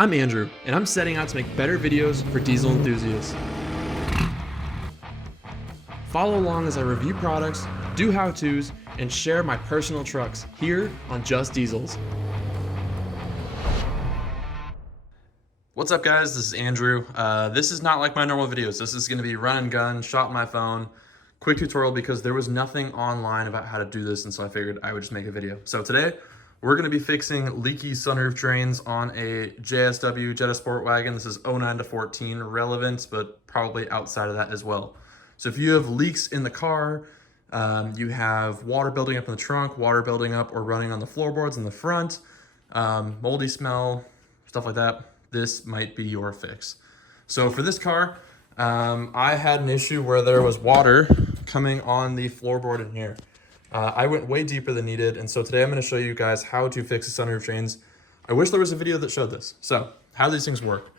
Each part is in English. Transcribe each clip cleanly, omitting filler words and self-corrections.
I'm Andrew, and I'm setting out to make better videos for diesel enthusiasts. Follow along as I review products, do how-tos, and share my personal trucks here on Just Diesels. What's up, guys? This is Andrew. This is not like my normal videos. This is going to be run and gun, shot on my phone, quick tutorial because there was nothing online about how to do this, and so I figured I would just make a video. So today, we're going to be fixing leaky sunroof drains on a JSW Jetta Sportwagen. This is 09 to 14, relevant, but probably outside of that as well. So if you have leaks in the car, you have water building up in the trunk, water building up or running on the floorboards in the front, moldy smell, stuff like that, this might be your fix. So for this car, I had an issue where there was water coming on the floorboard in here. I went way deeper than needed, and so today I'm going to show you guys how to fix the sunroof drains. I wish there was a video that showed this. So how do these things work?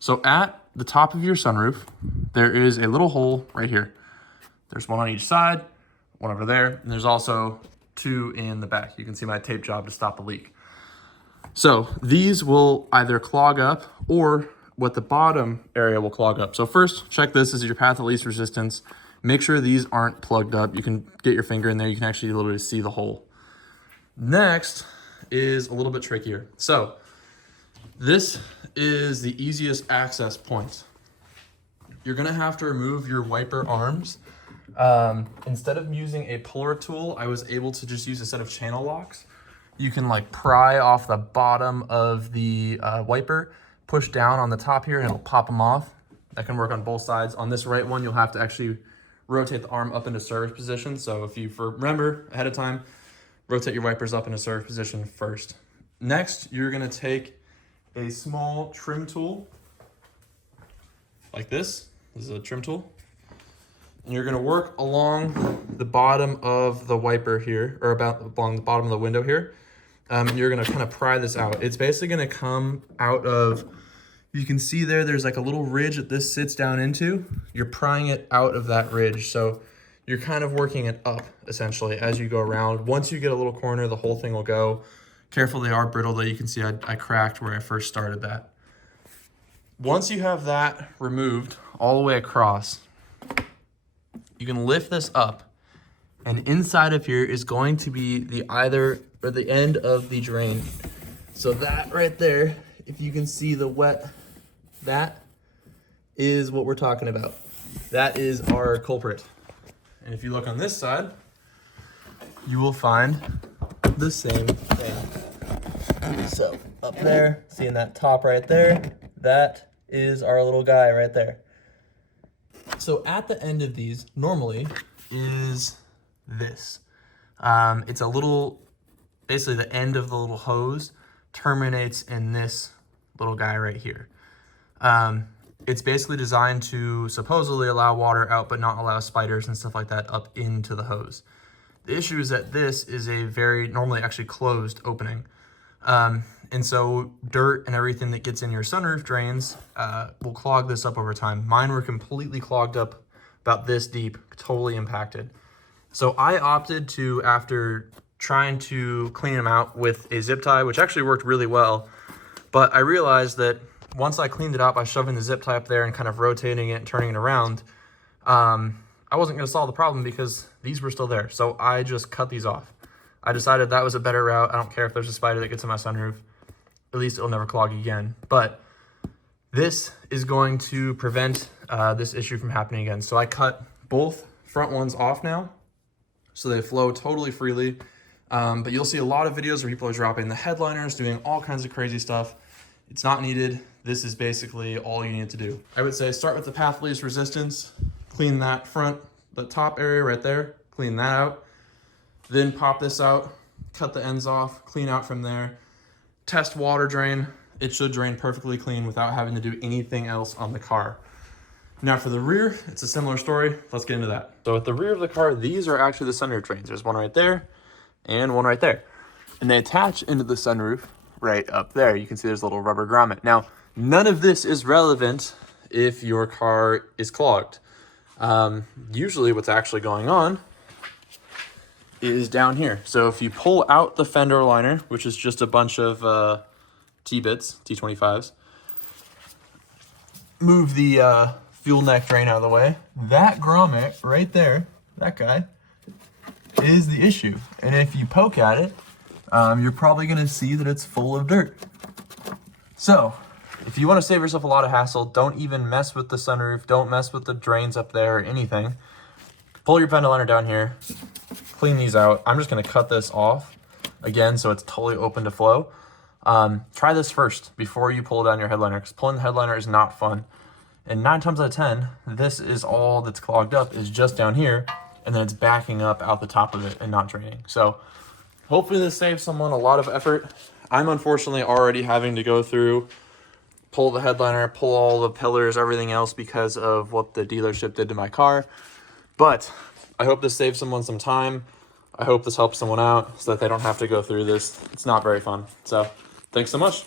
So at the top of your sunroof, there is a little hole right here. There's one on each side, one over there, and there's also two in the back. You can see my tape job to stop the leak. So these will either clog up or what the bottom area will clog up. So first, check this as your path of least resistance. Make sure these aren't plugged up. You can get your finger in there. You can actually literally see the hole. Next is a little bit trickier. So this is the easiest access point. You're gonna have to remove your wiper arms. Instead of using a puller tool, I was able to just use a set of channel locks. You can like pry off the bottom of the wiper, push down on the top here, and it'll pop them off. That can work on both sides. On this right one, you'll have to actually rotate the arm up into service position. So if you remember ahead of time, rotate your wipers up into service position first. Next, you're gonna take a small trim tool like this. This is a trim tool. And you're gonna work along the bottom of the wiper here, or along the bottom of the window here. And you're gonna kind of pry this out. It's basically gonna come out of, you can see there's like a little ridge that this sits down into. You're prying it out of that ridge. So you're kind of working it up essentially as you go around. Once you get a little corner, the whole thing will go. Careful, they are brittle though. You can see I cracked where I first started that. Once you have that removed all the way across, you can lift this up, and inside of here is going to be the end of the drain. So that right there, if you can see the wet, that is what we're talking about. That is our culprit. And if you look on this side, you will find the same thing. So up there, seeing that top right there, that is our little guy right there. So at the end of these, normally, is this. It's a little, basically the end of the little hose terminates in this little guy right here. It's basically designed to supposedly allow water out, but not allow spiders and stuff like that up into the hose. The issue is that this is a very normally actually closed opening. And so dirt and everything that gets in your sunroof drains will clog this up over time. Mine were completely clogged up about this deep, totally impacted. So I opted to, after trying to clean them out with a zip tie, which actually worked really well, but I realized that once I cleaned it up by shoving the zip tie up there and kind of rotating it and turning it around, I wasn't gonna solve the problem because these were still there. So I just cut these off. I decided that was a better route. I don't care if there's a spider that gets in my sunroof. At least it'll never clog again. But this is going to prevent this issue from happening again. So I cut both front ones off now, so they flow totally freely. But you'll see a lot of videos where people are dropping the headliners, doing all kinds of crazy stuff. It's not needed. This is basically all you need to do. I would say start with the path least resistance, clean that front, the top area right there, clean that out. Then pop this out, cut the ends off, clean out from there. Test water drain. It should drain perfectly clean without having to do anything else on the car. Now for the rear, it's a similar story. Let's get into that. So at the rear of the car, these are actually the sunroof drains. There's one right there and one right there. And they attach into the sunroof right up there. You can see there's a little rubber grommet. Now, none of this is relevant if your car is clogged. Usually what's actually going on is down here. So if you pull out the fender liner, which is just a bunch of T-bits, T25s, move the fuel neck drain out of the way. That grommet right there, that guy, is the issue. And if you poke at it, you're probably gonna see that it's full of dirt. So, if you wanna save yourself a lot of hassle, don't even mess with the sunroof, don't mess with the drains up there or anything. Pull your fender liner down here, clean these out. I'm just gonna cut this off again so it's totally open to flow. Try this first before you pull down your headliner, because pulling the headliner is not fun. And 9 times out of 10, this is all that's clogged up, is just down here, and then it's backing up out the top of it and not draining. So hopefully this saves someone a lot of effort. I'm unfortunately already having to go through, pull the headliner, pull all the pillars, everything else because of what the dealership did to my car. But I hope this saves someone some time. I hope this helps someone out so that they don't have to go through this. It's not very fun. So thanks so much.